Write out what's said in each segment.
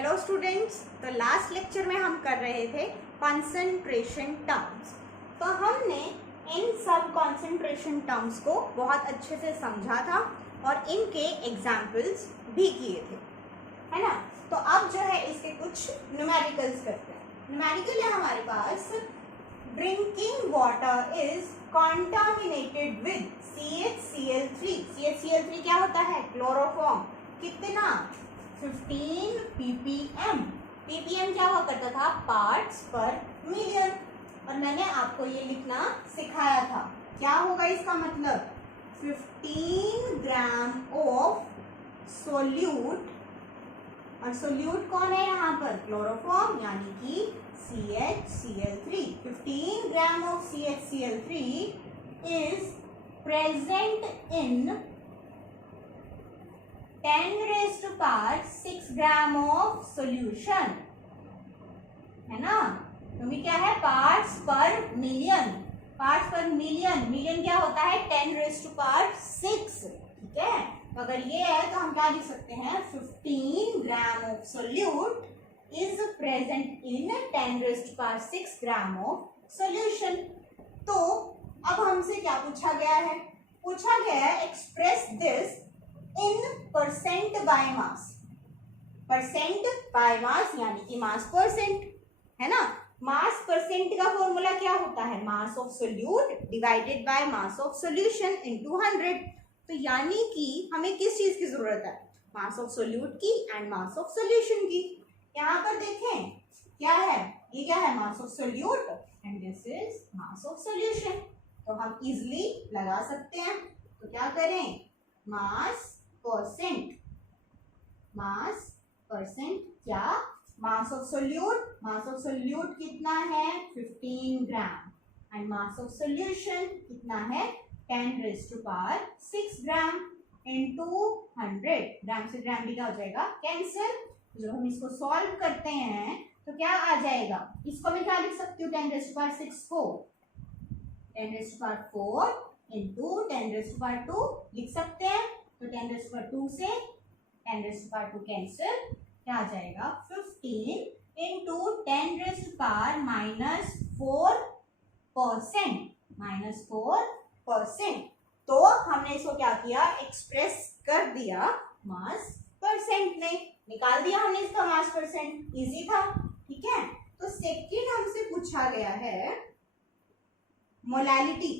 Hello students, तो last lecture में हम कर रहे थे कंसंट्रेशन टर्म्स। तो हमने इन सब कंसंट्रेशन टर्म्स को बहुत अच्छे से समझा था और इनके एग्जाम्पल्स भी किए थे, है ना। तो अब जो है इसके कुछ न्यूमेरिकल्स करते हैं। न्यूमेरिकल है हमारे पास, drinking water is contaminated with CHCl3। CHCl3 क्या होता है? क्लोरोफॉर्म। कितना? 15 ppm। ppm क्या हुआ करता था? पार्ट्स पर मिलियन। और मैंने आपको ये लिखना सिखाया था। क्या होगा इसका मतलब? 15 ग्राम ऑफ सोल्यूट, और सोल्यूट कौन है यहाँ पर? क्लोरोफॉर्म, यानी कि CHCl3। 15 gram of CHCl3 is present in 10 raised to power 6 gram of solution, है ना। क्योंकि क्या है? पार्ट्स पर मिलियन। पार्ट्स पर मिलियन, मिलियन क्या होता है? 10 raised to power 6। ठीक है, तो अगर ये है तो हम क्या लिख सकते हैं? 15 gram of solute is present in 10 raised to power 6 gram of solution. तो अब हमसे क्या पूछा गया है? पूछा गया है express this in percent by mass. Percent by mass यानी कि मास परसेंट, है ना। मास परसेंट का फॉर्मूला क्या होता है? Mass of solute divided by mass of solution into 100। तो यानी कि हमें किस चीज की जरूरत है? मास ऑफ सोल्यूट की एंड मास ऑफ सॉल्यूशन की। यहाँ पर देखें क्या है, ये क्या है? Mass of solute and this is mass of solution. तो हम इजिली लगा सकते हैं। तो क्या करें? मास परसेंट, मास परसेंट क्या? Mass of solute, mass of solute कितना है? 15 gram and mass of solution कितना है? 10 raised to power 6 gram into 100। ग्राम से ग्राम भी क्या हो जाएगा? कैंसिल। जब हम इसको सॉल्व करते हैं तो क्या आ जाएगा? इसको मैं क्या लिख सकती हूँ? 10 raised to power 6 को 10 raised to power 4 into 10 raised to power 2 लिख सकते हैं। तो 10 raised to power 2 से 10 raised to power 2 कैंसिल, क्या आ जाएगा? 15 इंटू 10 raised to power -4%। तो हमने इसको क्या किया? एक्सप्रेस कर दिया मास परसेंट में, निकाल दिया हमने इसका मास परसेंट। इजी था, ठीक है। तो सेकंड हमसे पूछा गया है मोलैलिटी।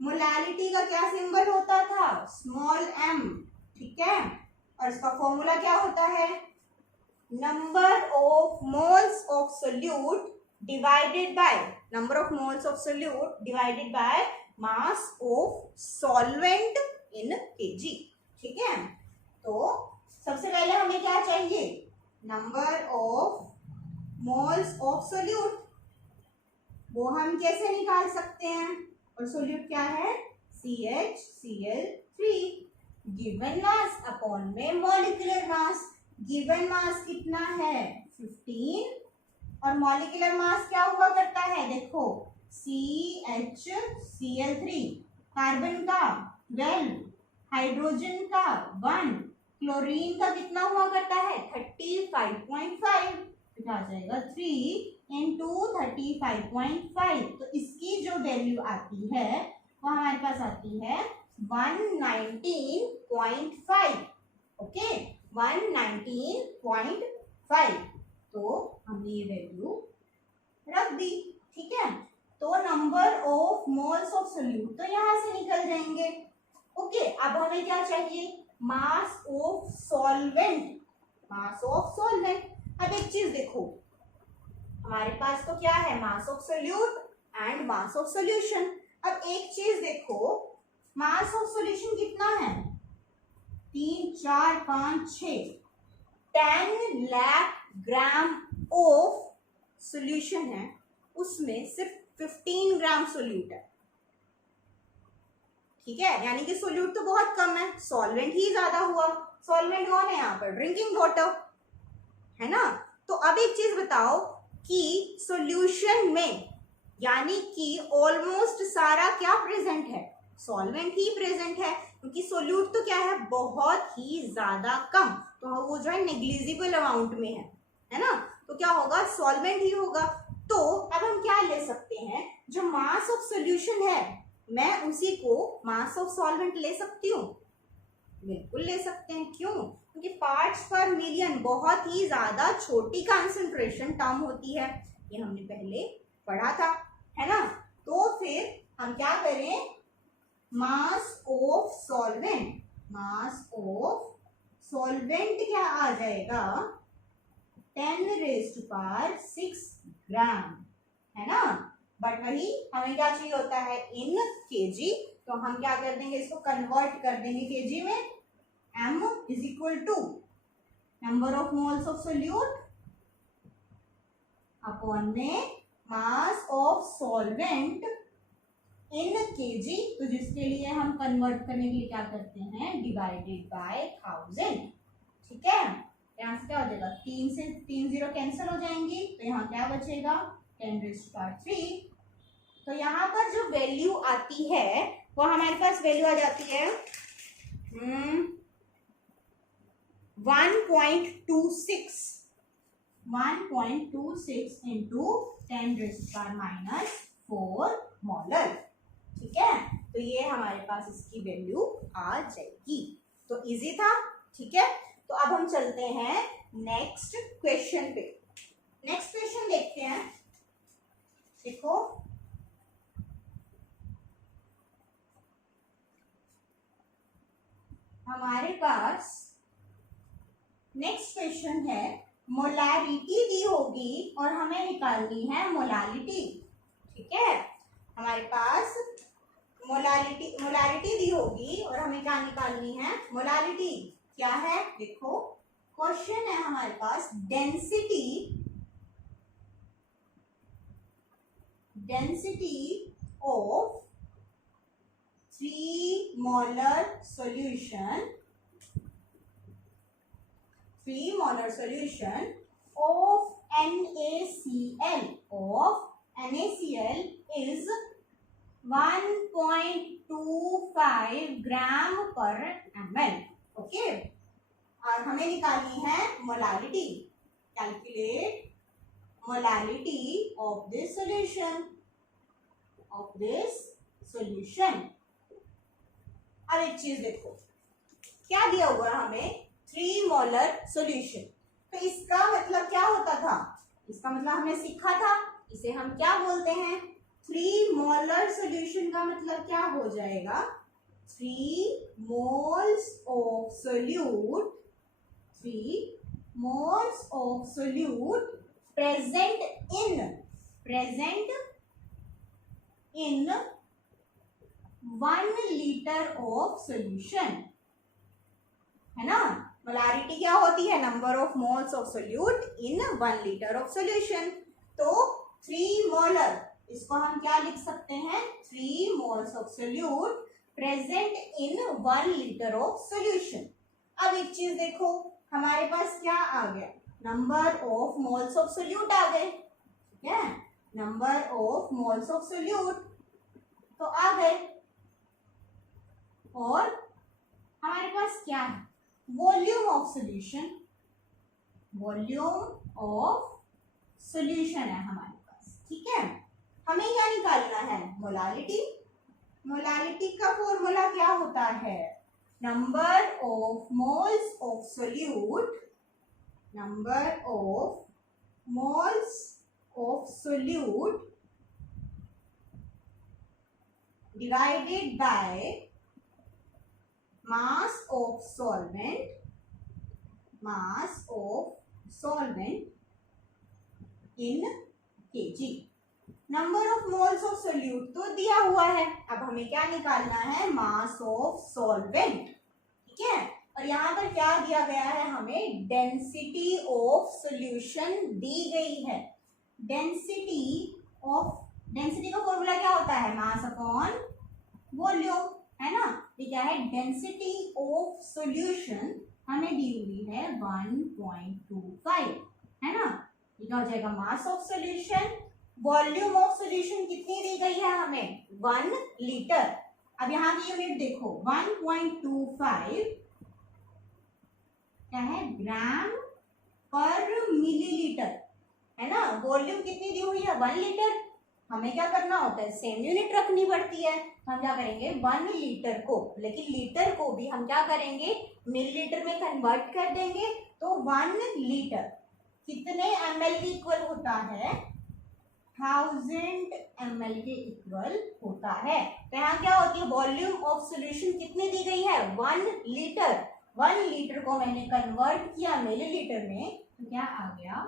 मोलैलिटी का क्या सिंबल होता था? स्मॉल m, ठीक है। और इसका फॉर्मूला क्या होता है? Number of moles of solute divided by number of moles of solute divided by mass of solvent in kg, ठीक है। तो सबसे पहले हमें क्या चाहिए? Number of moles of solute. वो हम कैसे निकाल सकते हैं? और सोल्यूट क्या है? CHCl3। गिवन मास अपॉन में मॉलिक्यूलर मास। गिवन मास कितना है? 15। और मॉलिक्यूलर मास क्या हुआ करता है? देखो, CHCl3, कार्बन का 12, हाइड्रोजन का 1, क्लोरीन का कितना हुआ करता है? 35.5। तो आ जाएगा 3 इंटू 35.5। तो इसकी जो वैल्यू आती है वो हमारे पास आती है 119.5। ओके, 119.5। तो हमने ये वैल्यू रख दी, ठीक है। तो number of moles of solute तो यहां से निकल जाएंगे। ओके, अब हमें क्या चाहिए? मास of solvent. Mass of solvent. अब एक चीज देखो, हमारे पास तो क्या है? Mass of solute and mass of solution. अब एक चीज देखो, मास ऑफ सॉल्यूशन कितना है? 3, 4, 5, 6, 10 लाख ग्राम ऑफ सॉल्यूशन है, उसमें सिर्फ 15 ग्राम सोल्यूट है, ठीक है। यानी कि सोल्यूट तो बहुत कम है, सॉल्वेंट ही ज्यादा हुआ। सॉल्वेंट कौन है यहाँ पर? ड्रिंकिंग वाटर, है ना। तो अब एक चीज बताओ कि सॉल्यूशन में यानी कि ऑलमोस्ट सारा क्या प्रेजेंट है? सॉल्वेंट ही प्रेजेंट है, क्योंकि सोल्यूट तो क्या है? बहुत ही ज्यादा कम। तो वो जो है नेग्लिजिबल अमाउंट में है, है ना, तो क्या होगा, सॉल्वेंट ही होगा। तो अब हम क्या ले सकते हैं, जो मास ऑफ सॉल्यूशन है मैं उसी को मास ऑफ सॉल्वेंट ले सकती हूँ, बिल्कुल ले सकते हैं। क्यों? क्योंकि पार्ट्स पर मिलियन बहुत ही ज्यादा छोटी कंसंट्रेशन टर्म होती है, ये हमने पहले पढ़ा था, है ना। तो फिर हम क्या करें, मास of solvent, mass of solvent क्या आ जाएगा, 10⁻⁶ ग्राम, है ना। बट वही हमें क्या चाहिए होता है, इन केजी, तो हम क्या कर देंगे, इसको कन्वर्ट कर देंगे केजी में। m is equal to number of moles of solute upon में mass of solvent in KG, तो जिसके लिए हम कन्वर्ट करने के लिए क्या करते हैं, डिवाइडेड बाय 1000, ठीक है। यहाँ से क्या हो जाएगा, 3 से 3 0 कैंसिल हो जाएंगी, तो यहाँ क्या बचेगा, 10⁻3। तो यहाँ पर जो वैल्यू आती है वो हमारे पास वैल्यू आ जाती है 1.26 इंटू 10⁻⁴ मोलर, ठीक है। तो ये हमारे पास इसकी वैल्यू आ जाएगी। तो इजी था, ठीक है। तो अब हम चलते हैं नेक्स्ट क्वेश्चन पे। नेक्स्ट क्वेश्चन देखते हैं। देखो, हमारे पास नेक्स्ट क्वेश्चन है, मोलारिटी दी होगी और हमें निकालनी है मोलालिटी, ठीक है। हमारे पास मोलारिटी दी होगी और हमें क्या निकालनी है, मोलालिटी। क्या है, देखो क्वेश्चन है हमारे पास, density of 3 molar solution of NaCl is 1.25 gram per ml, okay. और हमें निकालनी है molality. Calculate molality of this solution. अब एक चीज देखो, क्या दिया हुआ है हमें, 3 molar सॉल्यूशन। तो इसका मतलब क्या होता था, इसका मतलब हमने सीखा था, इसे हम क्या बोलते हैं, 3 molar सॉल्यूशन का मतलब क्या हो जाएगा, 3 moles of solute present in 1 liter of solution, है ना। मोलारिटी क्या होती है, number of moles of solute in 1 liter of solution. तो 3 मोलर, इसको हम क्या लिख सकते हैं, 3 moles of solute present in 1 liter of solution. अब एक चीज देखो, हमारे पास क्या आ गया, number of moles of solute आ गए, ठीक है, number of moles of solute तो आ गए। और हमारे पास क्या है, वॉल्यूम ऑफ सोल्यूशन है हमारे पास, ठीक है। हमें क्या निकालना है, मोलालिटी का फॉर्मूला क्या होता है, number of moles of solute divided by mass of solvent in kg। Number of moles of solute तो दिया हुआ है, अब हमें क्या निकालना है, मास ऑफ सॉल्वेंट, ठीक है। और यहाँ पर क्या दिया गया है, हमें डेंसिटी ऑफ सोल्यूशन दी गई है। डेंसिटी का फॉर्मूला क्या होता है, मास अपॉन वॉल्यूम, है ना। ये क्या है, डेंसिटी ऑफ सॉल्यूशन हमें दी हुई है 1.25, है ना। ये क्या हो जाएगा, mass of solution. Volume of solution कितनी दी गई है हमें, 1 लीटर। अब यहाँ की यूनिट देखो, 1.25 क्या है, ग्राम पर मिलीलीटर, है ना। वॉल्यूम कितनी दी हुई है 1 लीटर, हमें क्या करना होता है सेम यूनिट रखनी पड़ती है। हम क्या करेंगे 1 लीटर को, लेकिन लीटर को भी हम क्या करेंगे मिलीलीटर में कन्वर्ट कर देंगे। तो 1 लीटर कितने ml के इक्वल होता है 1000 ml के इक्वल होता है। तो यहाँ क्या होती है वॉल्यूम ऑफ सॉल्यूशन कितनी दी गई है 1 लीटर। 1 लीटर को मैंने कन्वर्ट किया मिलीलीटर में, तो क्या आ गया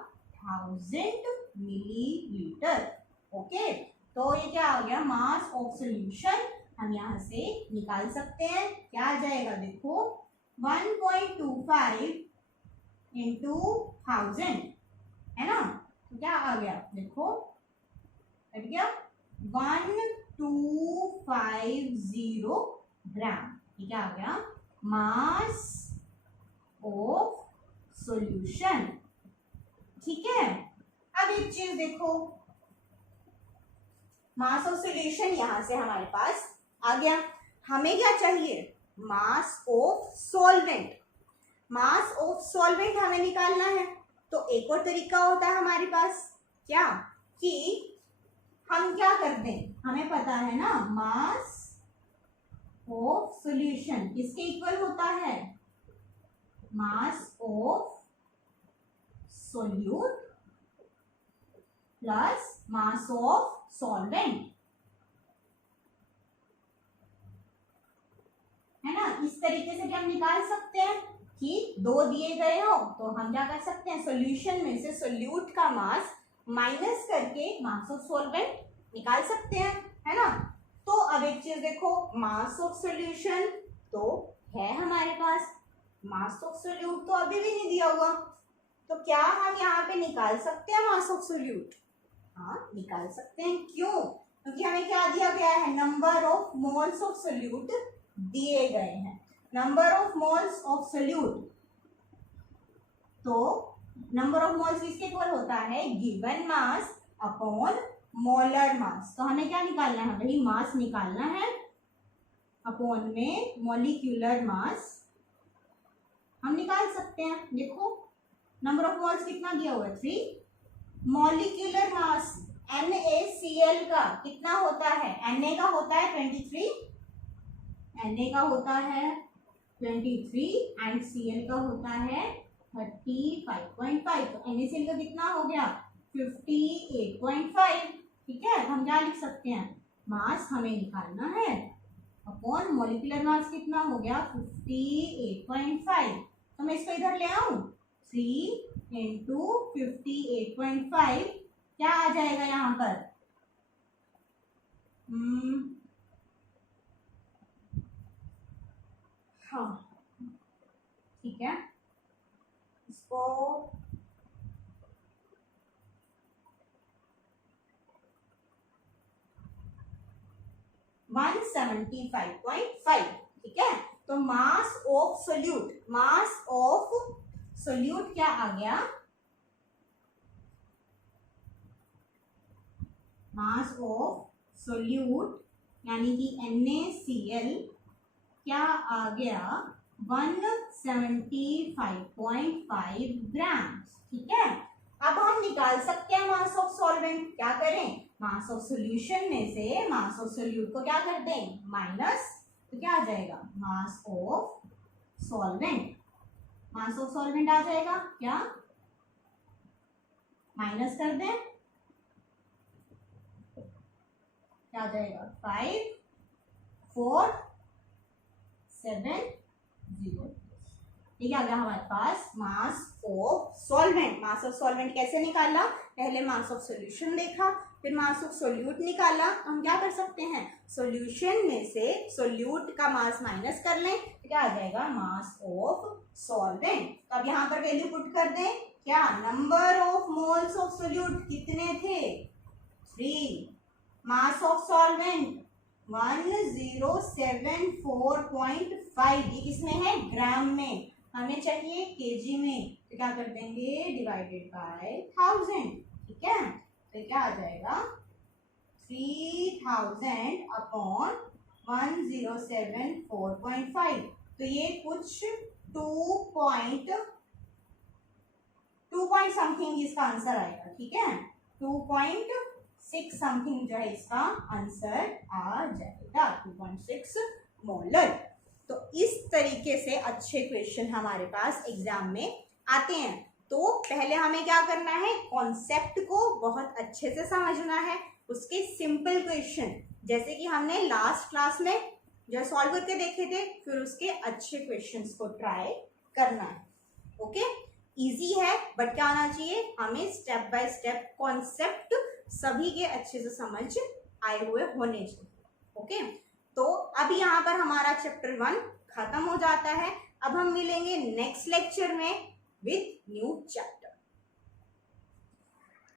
1000 मिलीलीटर। ओके, तो ये क्या आ गया मास ऑफ सॉल्यूशन। हम यहाँ से निकाल सकते हैं, क्या आ जाएगा देखो 1.25 इंटू 1000, है ना। तो क्या आ गया देखो हट गया 1250 ग्राम। ये क्या आ गया मास ऑफ सॉल्यूशन। ठीक है, अब एक चीज देखो मास ऑफ सॉल्यूशन यहां से हमारे पास आ गया। हमें क्या चाहिए मास of solvent. Mass of solvent हमें निकालना है। तो एक और तरीका होता है हमारे पास क्या कि हम क्या करते हैं, हमें पता है ना मास ऑफ सॉल्यूशन किसके इक्वल होता है mass of solute plus mass of solvent, है ना। इस तरीके से भी हम निकाल सकते हैं कि दो दिए गए हो तो हम क्या कर सकते हैं सॉल्यूशन में से सोल्यूट का मास माइनस करके मास ऑफ सॉल्वेंट निकाल सकते हैं, है ना। तो अब एक चीज देखो मास ऑफ सॉल्यूशन तो है हमारे पास, मास ऑफ सोल्यूट तो अभी भी नहीं दिया हुआ, तो क्या हम यहाँ पे निकाल सकते हैं मास ऑफ सोल्यूट। हाँ निकाल सकते हैं, क्यों, क्योंकि हमें क्या दिया गया है number of moles of solute दिए गए हैं। Number of moles of solute, तो नंबर ऑफ मोल्स किसके इक्वल होता है given mass upon molar mass. तो हमें क्या निकालना है भाई मास निकालना है, अपॉन में मॉलिक्यूलर मास हम निकाल सकते हैं। देखो नंबर ऑफ मोल्स कितना दिया हुआ है 3, मॉलिक्यूलर मास NaCl का कितना होता है, Na का होता है 23, Na का होता है 23 एंड Cl का होता है 35.5। तो NaCl का कितना हो गया 58.5। ठीक है, हम क्या लिख सकते हैं मास हमें निकालना है अपॉन मॉलिक्यूलर मास कितना हो गया 58.5। तो मैं इसको इधर ले आऊं 3 इंटू 58.5 क्या आ जाएगा यहाँ पर हाँ ठीक है, इसको 175.5। ठीक है, तो mass of solute, mass of solute क्या आ गया मास ऑफ सोल्यूट यानी कि NaCl क्या आ गया 175.5 ग्राम। ठीक है, अब हम निकाल सकते हैं मास ऑफ सॉल्वेंट। क्या करें मास ऑफ सॉल्यूशन में से मास ऑफ सोल्यूट को क्या कर दें माइनस, तो क्या आ जाएगा mass of solvent. Mass of solvent आ जाएगा क्या माइनस कर दें, क्या आ जाएगा 5470। ठीक है, आ गया हमारे पास mass of solvent. Mass of solvent कैसे निकाला, पहले मास ऑफ सॉल्यूशन देखा फिर मास ऑफ सोल्यूट निकाला। हम क्या कर सकते हैं सॉल्यूशन में से सोल्यूट का मास माइनस कर लें तो क्या आ जाएगा मास ऑफ सॉल्वेंट। तो अब यहाँ पर वैल्यू पुट कर दें, क्या number of moles of solute कितने थे 3, मास ऑफ सॉल्वेंट 1074.5। ये किसमें है ग्राम में, हमें चाहिए केजी में, तो क्या कर देंगे डिवाइडेड बाय 1000। ठीक है, तो क्या आ जाएगा 3000 अपॉन 1074.5। तो ये कुछ 2.5 पॉइंट समथिंग इसका आंसर आएगा, ठीक है, 2.6 समथिंग जो है इसका आंसर आ जाएगा, 2.6 मोलर। तो इस तरीके से अच्छे क्वेश्चन हमारे पास एग्जाम में आते हैं। तो पहले हमें क्या करना है, कॉन्सेप्ट को बहुत अच्छे से समझना है, उसके सिंपल क्वेश्चन जैसे कि हमने लास्ट क्लास में जो सॉल्व करके देखे थे, फिर उसके अच्छे क्वेश्चंस को ट्राई करना है। ओके, इजी है बट क्या होना चाहिए, हमें स्टेप बाय स्टेप कॉन्सेप्ट सभी के अच्छे से समझ आए हुए होने चाहिए। ओके, तो अब यहाँ पर हमारा चैप्टर 1 खत्म हो जाता है। अब हम मिलेंगे नेक्स्ट लेक्चर में विथ न्यू चैप्टर।